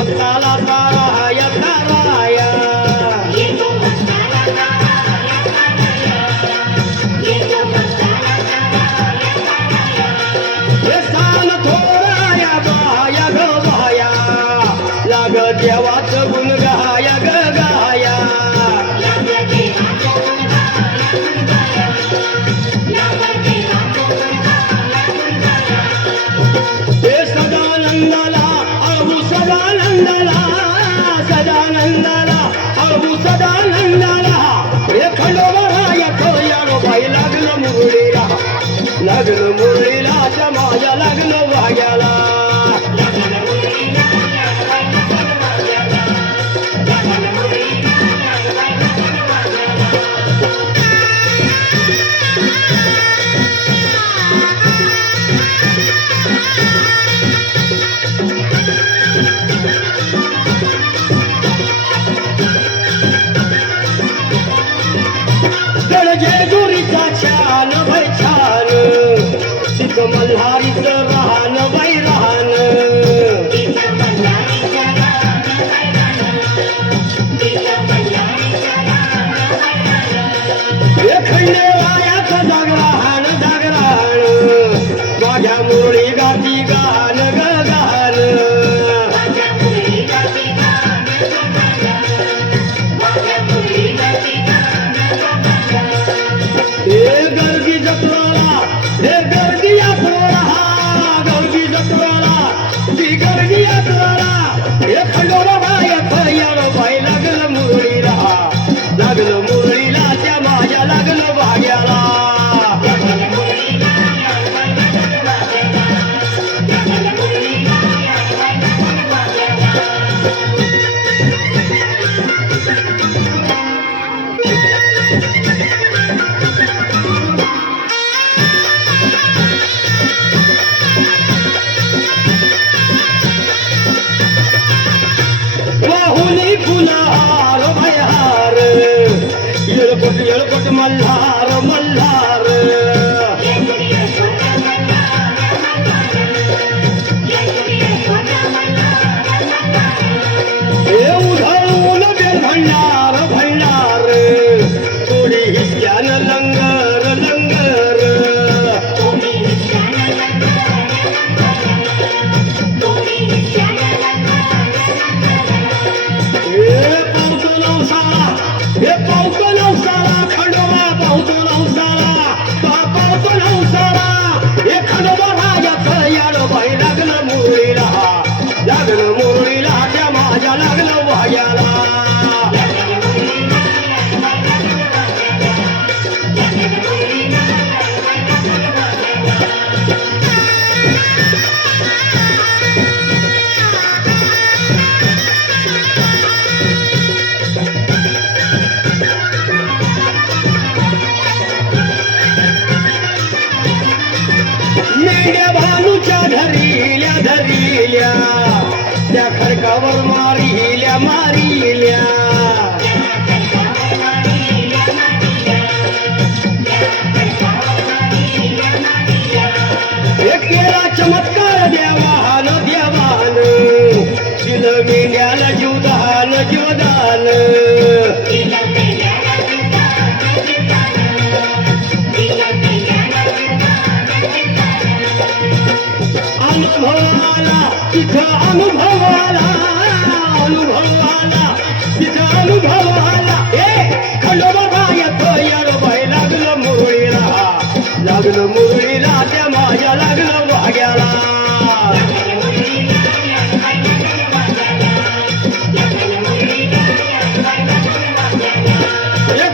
भक्ताला ताराया ताराया हे सान थोराया बाया ग बाया लाग देवाचं गुण गाया ग गाया हे सदानंदाला अबू सदानंदाला सदानंदाला अबू सदानंदाला हे खंडोबाराया खयानो बाई लागलं मुरळीला समाजा लागलं वाग्याला जेजुरीचा छान बाई छान तिथ मल्हारीचं राहण बाई राहण हे खंडेवायाचं जागराहण जागराहण माझ्या मुरळी गाती गान ग गान हे गर्दी जत्रेला हे गर्दी यात्रेला गर्दी जत्रेला ती गर्दी यात्रेला हे खंडोबा बाई लागलं मुरळीला त्या माझ्या लागलं भाग्याला वाहुनी फुलहार भयहार येळपट मल्हार मल्हार हे उधळून बेल भंडार भंडार थोडी हिसक्यानं लंगर लंगर हे पावतो नवसाला खंडोबा पावतो नवसाला पावतो नवसाला हे खंडोबा राजाचं यानं बाई लागलं मुरळीला त्या माझ्या लागलं वाग्याला मेंढ्या भानूच्या धरिल्या धरिल्या त्या खडकावर मारिल्या मारिल्या एक केला चमत्कार देवान देवान दिलं मेंढ्याला जीवदान जीवदान अनुभवाला तिथं अनुभवाला तिथं अनुभवाला खंडोबा बाई लागलं मुरळीला त्या माझ्या लागलं वाग्याला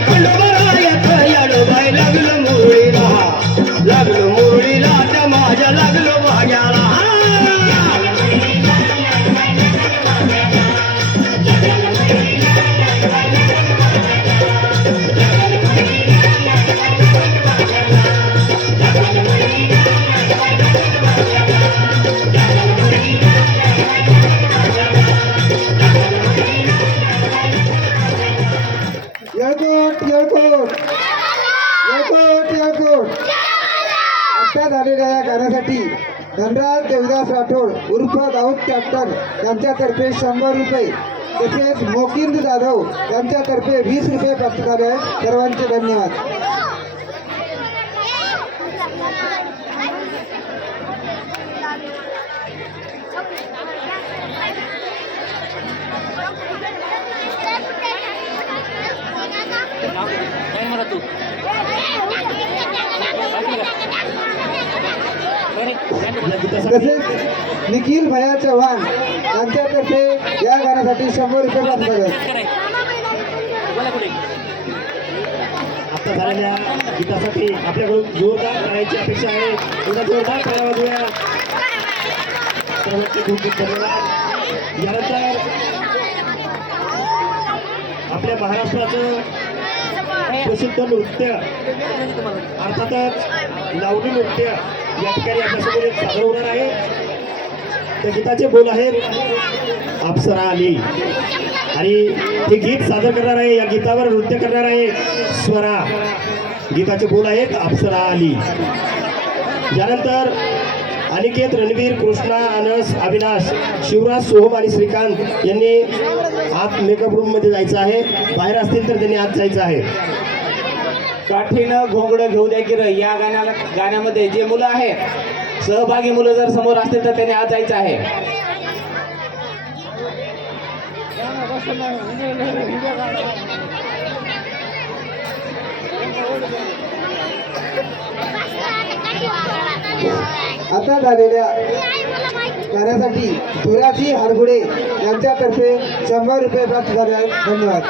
खंडोबा बाई लागलं मुरळीला त्या माझ्या लागलं वाग्याला आता झालेल्या या गाण्यासाठी धनराज देवदास राठोड उर्फ दाऊद कॅप्टन यांच्यातर्फे 100 रुपये, तसेच मोकिंद जाधव यांच्यातर्फे 20 रुपये प्राप्त झाले आहेत. सर्वांचे धन्यवाद. तसेच निखिल भैया चव्हाण यांच्यातर्फे या गाण्यासाठी 100 रुपये प्राप्त झाले आहेत. आता झालेल्या गीतासाठी आपल्याकडून जोरदार करायची अपेक्षा आहे. थोडा जोरदार करायला वाजूया. सर्वांचे खूप खूप धन्यवाद. यानंतर आपल्या महाराष्ट्राचं प्रसिद्ध नृत्य अर्थातच लावणी नृत्य या ठिकाणी आपल्यासमोर एक सादर होणार आहे. त्या गीताचे बोल आहेत अप्सरा आली आणि हे गीत सादर करणार आहे, या गीतावर नृत्य करणार आहे स्वरा. गीताचे बोल आहेत अप्सरा आली. यानंतर अनिकेत, रणवीर, कृष्णा, अनस, अविनाश, शिवराज, सोहम आणि श्रीकांत यांनी आत मेकअप रूम मध्ये जायचं आहे. बाहेर असतील तर त्यांनी आत जायचं आहे. काठीनं घोंगडं घेऊ द्या की रे या गाण्यामध्ये जे मुलं आहेत सहभागी मुलं जर समोर असतील तर त्यांनी आज जायचं आहे. आता झालेल्या गाण्यासाठी धुराजी हरगुडे यांच्यातर्फे 100 रुपये प्राप्त झाले आहेत. धन्यवाद.